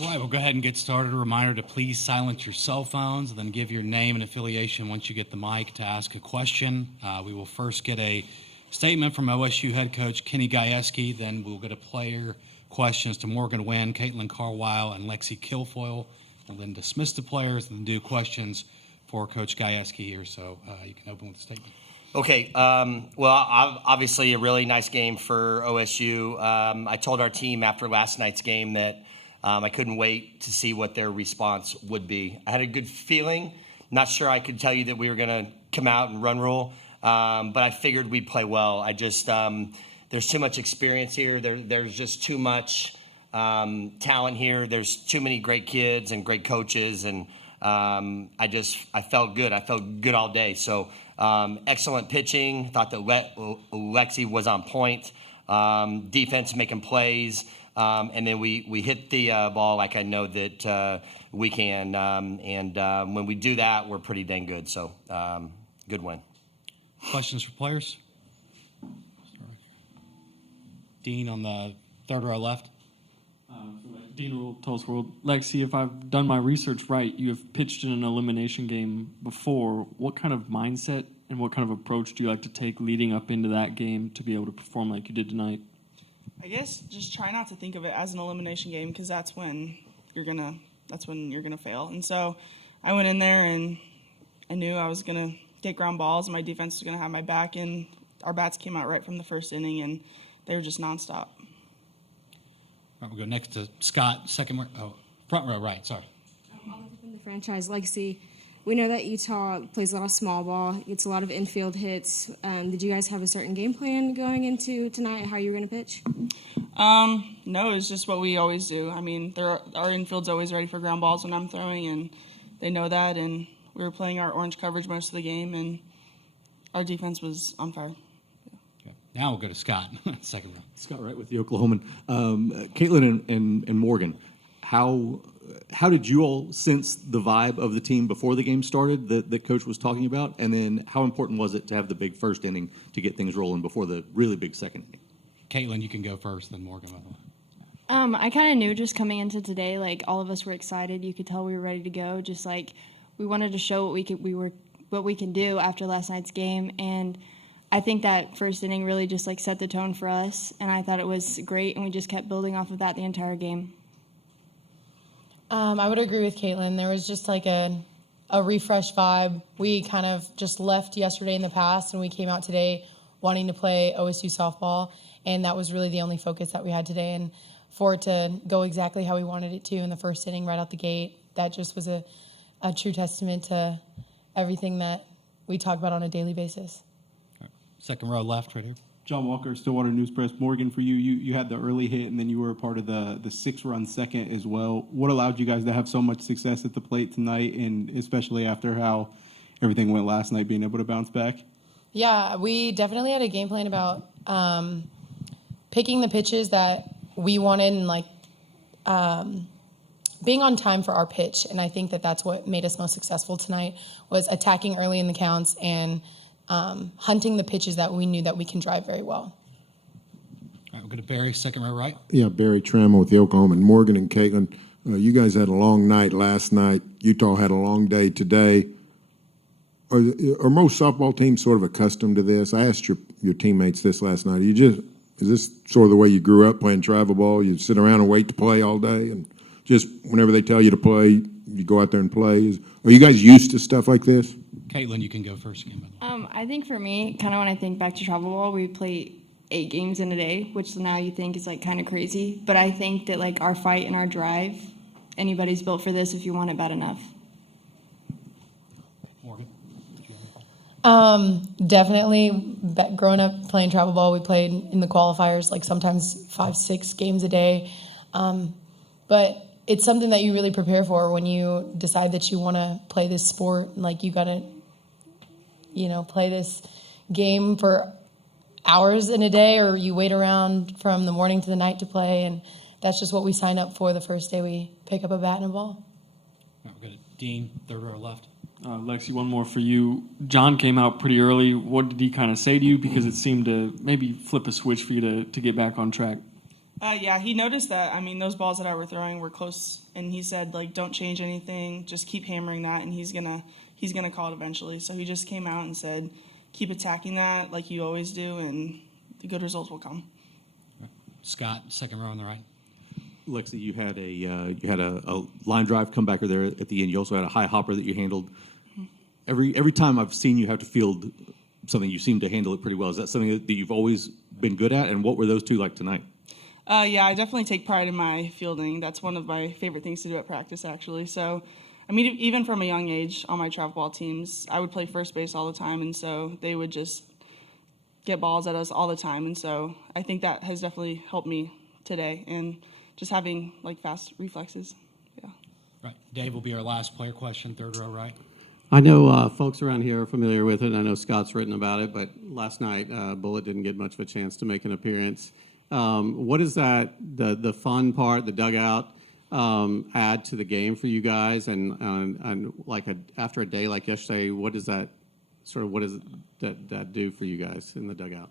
All right, we'll go ahead and get started. A reminder to please silence your cell phones, and then give your name and affiliation once you get the mic to ask a question. We will first get a statement from OSU head coach Kenny Gajewski, then we'll get a player questions to Morgan Wynn, Caitlin Carwile, and Lexi Kilfoyle. We'll then dismiss the players and do questions for Coach Gajewski here, so you can open with a statement. Okay, well, obviously a really nice game for OSU. I told our team after last night's game that I couldn't wait to see what their response would be. I had a good feeling. Not sure I could tell you that we were going to come out and run rule, but I figured we'd play well. I just there's too much experience here. There's just too much talent here. There's too many great kids and great coaches, and I felt good. I felt good all day. So excellent pitching. Thought that Lexi was on point. Defense making plays. And then we hit the ball like I know that we can. And when we do that, we're pretty dang good. So good win. Questions for players? Dean on the third row left. Dean Rule, Tulsa World. Lexi, if I've done my research right, you have pitched in an elimination game before. What kind of mindset and what kind of approach do you like to take leading up into that game to be able to perform like you did tonight? I guess just try not to think of it as an elimination game, because that's when you're gonna fail. And so I went in there and I knew I was gonna get ground balls and my defense was gonna have my back, and our bats came out right from the first inning and they were just nonstop. All right, we'll go next to Scott, front row right, sorry. From the franchise, Lexi, we know that Utah plays a lot of small ball, gets a lot of infield hits. Did you guys have a certain game plan going into tonight, how you were going to pitch? No, it's just what we always do. I mean, our infield's always ready for ground balls when I'm throwing, and they know that, and we were playing our orange coverage most of the game, and our defense was on fire. Now we'll go to Scott, second row. Scott Wright with the Oklahoman. Caitlin and Morgan, how did you all sense the vibe of the team before the game started that Coach was talking about? And then how important was it to have the big first inning to get things rolling before the really big second inning? Caitlin, you can go first, then Morgan. I kind of knew just coming into today, like all of us were excited. You could tell we were ready to go. Just like we wanted to show what we can do after last night's game, and I think that first inning really just like set the tone for us, and I thought it was great, and we just kept building off of that the entire game. I would agree with Caitlin. There was just like a refresh vibe. We kind of just left yesterday in the past, and we came out today wanting to play OSU softball, and that was really the only focus that we had today. And for it to go exactly how we wanted it to in the first inning right out the gate, that just was a true testament to everything that we talk about on a daily basis. Second row left, right here. John Walker, Stillwater News Press. Morgan, for you, you had the early hit, and then you were a part of the 6-run second as well. What allowed you guys to have so much success at the plate tonight, and especially after how everything went last night, being able to bounce back? Yeah, we definitely had a game plan about picking the pitches that we wanted and being on time for our pitch. And I think that that's what made us most successful tonight, was attacking early in the counts and hunting the pitches that we knew that we can drive very well. All right, we'll go to Barry, second row right. Yeah, Barry Trammell with the Oklahoma. Morgan and Caitlin, you guys had a long night last night. Utah had a long day today. Are most softball teams sort of accustomed to this? I asked your teammates this last night. Is this sort of the way you grew up playing travel ball? You sit around and wait to play all day, and just whenever they tell you to play, you go out there and play? Are you guys used to stuff like this? Caitlin, you can go first again. I think for me, kind of when I think back to travel ball, we play 8 games in a day, which now you think is like kind of crazy. But I think that like our fight and our drive, anybody's built for this if you want it bad enough. Morgan? Definitely. Growing up playing travel ball, we played in the qualifiers, like sometimes 5-6 games a day. But it's something that you really prepare for when you decide that you want to play this sport. Like you got to, play this game for hours in a day, or you wait around from the morning to the night to play. And that's just what we sign up for the first day we pick up a bat and a ball. All right, we'll go to Dean, third row left. Lexi, one more for you. John came out pretty early. What did he kind of say to you? Because it seemed to maybe flip a switch for you to get back on track. Yeah, he noticed that. I mean, those balls that I were throwing were close, and he said, like, don't change anything, just keep hammering that, and he's gonna call it eventually. So he just came out and said, keep attacking that like you always do, and the good results will come. Scott, second row on the right. Lexi, you had a line drive comebacker there at the end. You also had a high hopper that you handled. Every time I've seen you have to field something, you seem to handle it pretty well. Is that something that you've always been good at? And what were those two like tonight? Yeah, I definitely take pride in my fielding. That's one of my favorite things to do at practice, actually. So, I mean, even from a young age on my travel ball teams, I would play first base all the time, and so they would just get balls at us all the time. And so I think that has definitely helped me today, and just having, like, fast reflexes. Yeah. Right. Dave will be our last player question, third row right. I know folks around here are familiar with it, and I know Scott's written about it, but last night Bullet didn't get much of a chance to make an appearance. What is that, the fun part, the dugout, add to the game for you guys? And like after a day like yesterday, what does that do for you guys in the dugout?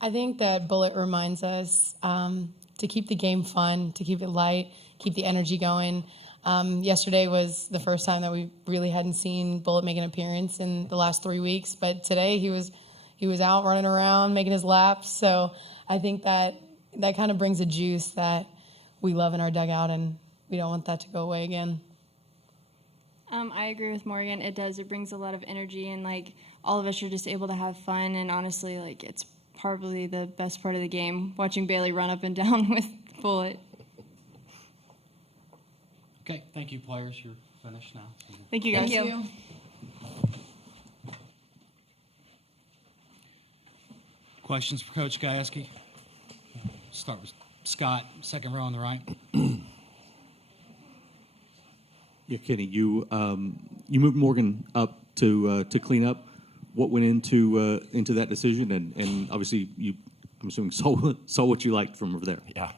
I think that Bullet reminds us to keep the game fun, to keep it light, keep the energy going. Yesterday was the first time that we really hadn't seen Bullet make an appearance in the last 3 weeks, but today he was out running around, making his laps. So I think that kind of brings a juice that we love in our dugout, and we don't want that to go away again. I agree with Morgan. It does. It brings a lot of energy, and, like, all of us are just able to have fun. And honestly, like, it's probably the best part of the game, watching Bailey run up and down with Bullet. Okay, thank you, players. You're finished now. Thank you, guys. Thank you. Questions for Coach Gajewski? Start with Scott, second row on the right. Yeah, Kenny, you moved Morgan up to clean up. What went into that decision, and obviously I'm assuming saw what you liked from over there. Yeah.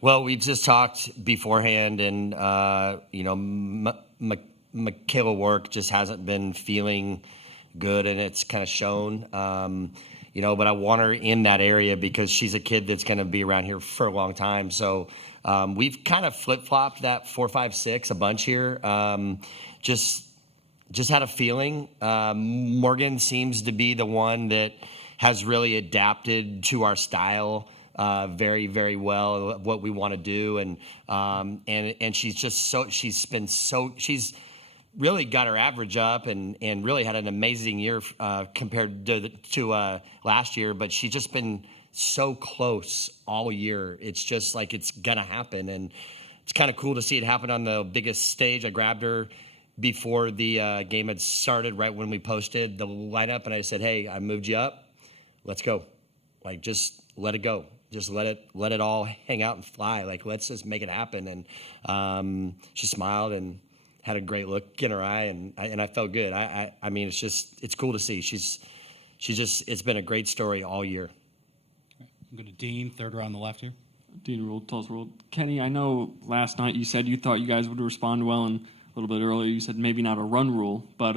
Well, we just talked beforehand, and Michaela Work just hasn't been feeling good, and it's kind of shown. But I want her in that area because she's a kid that's going to be around here for a long time. So we've kind of flip-flopped that 4, 5, 6 a bunch here. Just had a feeling. Morgan seems to be the one that has really adapted to our style very, very well, what we want to do, and she's just she's really got her average up and really had an amazing year compared to last year, but she's just been so close all year. It's just like it's gonna happen, and it's kind of cool to see it happen on the biggest stage. I grabbed her before the game had started, right when we posted the lineup, and I said, "Hey, I moved you up. Let's go. Like, just let it go. Just let it all hang out and fly. Like, let's just make it happen." And she smiled and had a great look in her eye, and I felt good. I mean, it's cool to see. It's been a great story all year. Go to Dean, third row on the left here. Dean Rule, Tulsa World. Kenny, I know last night you said you thought you guys would respond well, and a little bit earlier you said maybe not a run rule, but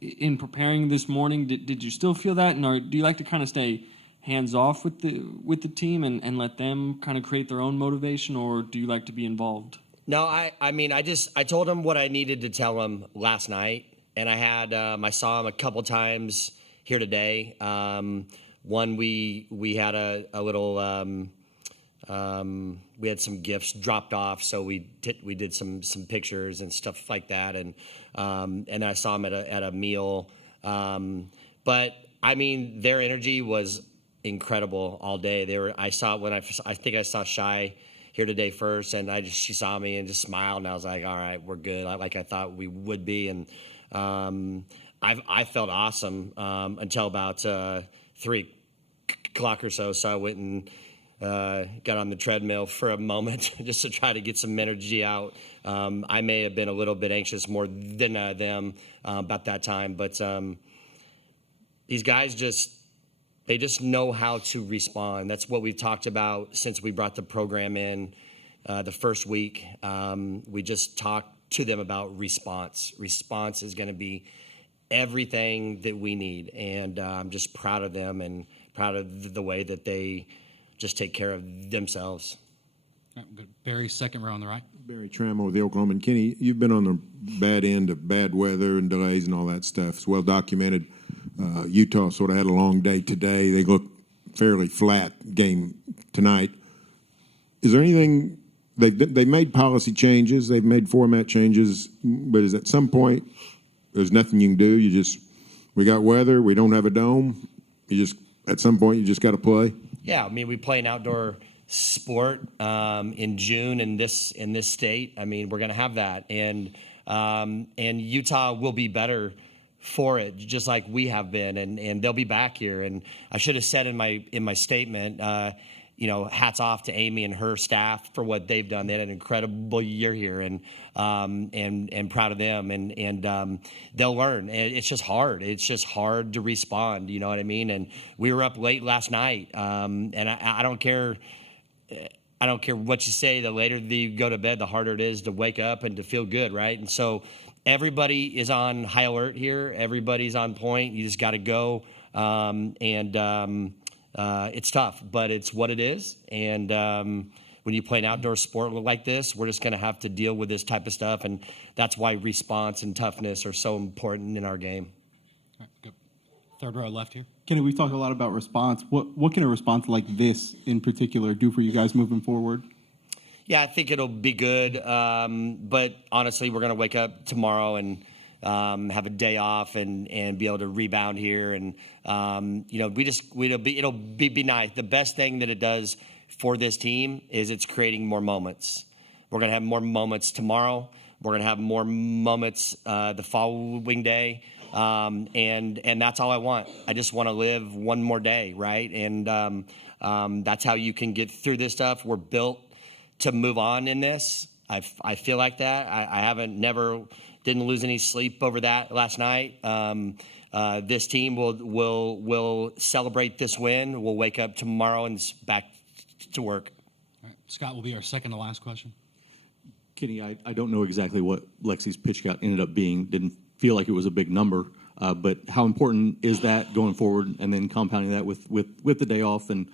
in preparing this morning, did you still feel that, and do you like to kind of stay hands off with the team and let them kind of create their own motivation, or do you like to be involved? No, I mean, I told him what I needed to tell him last night, and I saw him a couple times here today. One, we had a little, we had some gifts dropped off, so we did some pictures and stuff like that, and I saw him at a meal. But I mean, their energy was incredible all day. I think I saw Shy here today first, and she saw me and just smiled, and I was like, all right, we're good. Like I thought we would be, and I felt awesome until about 3 o'clock or so. So I went and got on the treadmill for a moment just to try to get some energy out. I may have been a little bit anxious more than them about that time, but these guys they just know how to respond. That's what we've talked about since we brought the program in the first week. We just talked to them about response. Response is going to be everything that we need, and I'm just proud of them and proud of the way that they just take care of themselves. All right, good. Barry, second row on the right. Barry Trammell with the Oklahoma. And Kenny, you've been on the bad end of bad weather and delays and all that stuff. It's well documented. Utah sort of had a long day today. They look fairly flat game tonight. Is there anything they made policy changes, they've made format changes, but is at some point there's nothing you can do? We got weather, we don't have a dome. At some point you just got to play. Yeah, I mean, we play an outdoor sport in June in this state. I mean, we're going to have that, and Utah will be better for it, just like we have been, and they'll be back here. And I should have said in my statement, hats off to Amy and her staff for what they've done. They had an incredible year here, and proud of them. And they'll learn. It's just hard. It's just hard to respond. You know what I mean? And we were up late last night, and I don't care. I don't care what you say. The later you go to bed, the harder it is to wake up and to feel good, right? And so everybody is on high alert here. Everybody's on point. You just got to go, it's tough, but it's what it is. And when you play an outdoor sport like this, we're just going to have to deal with this type of stuff, and that's why response and toughness are so important in our game. All right, good. Third row left here. Kenny, we've talked a lot about response. What can a response like this in particular do for you guys moving forward? Yeah, I think it'll be good. But honestly, we're going to wake up tomorrow and have a day off and be able to rebound here. And, it'll be nice. The best thing that it does for this team is it's creating more moments. We're going to have more moments tomorrow. We're going to have more moments the following day. And that's all I want. I just want to live one more day, right? And that's how you can get through this stuff. We're built to move on in this. I feel like that. I didn't lose any sleep over that last night. This team will celebrate this win. We'll wake up tomorrow and back to work. All right. Scott will be our second to last question. Kenny, I don't know exactly what Lexi's pitch count ended up being. Didn't feel like it was a big number, but how important is that going forward, and then compounding that with the day off and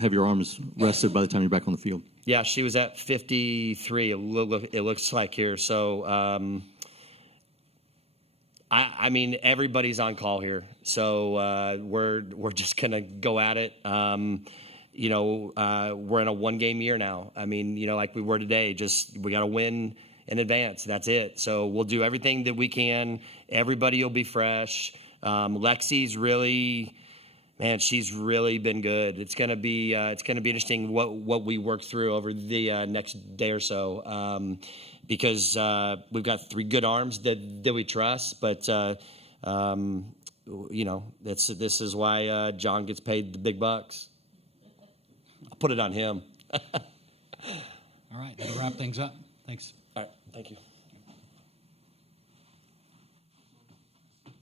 have your arms rested by the time you're back on the field? Yeah, she was at 53. It looks like here. So, I mean, everybody's on call here. So we're just gonna go at it. We're in a one-game year now. I mean, like we were today. We got to win in advance. That's it. So we'll do everything that we can. Everybody will be fresh. Lexi's really. Man, she's really been good. It's gonna be interesting what we work through over the next day or so, because we've got three good arms that we trust. But this is why John gets paid the big bucks. I'll put it on him. All right, that'll wrap things up. Thanks. All right, thank you.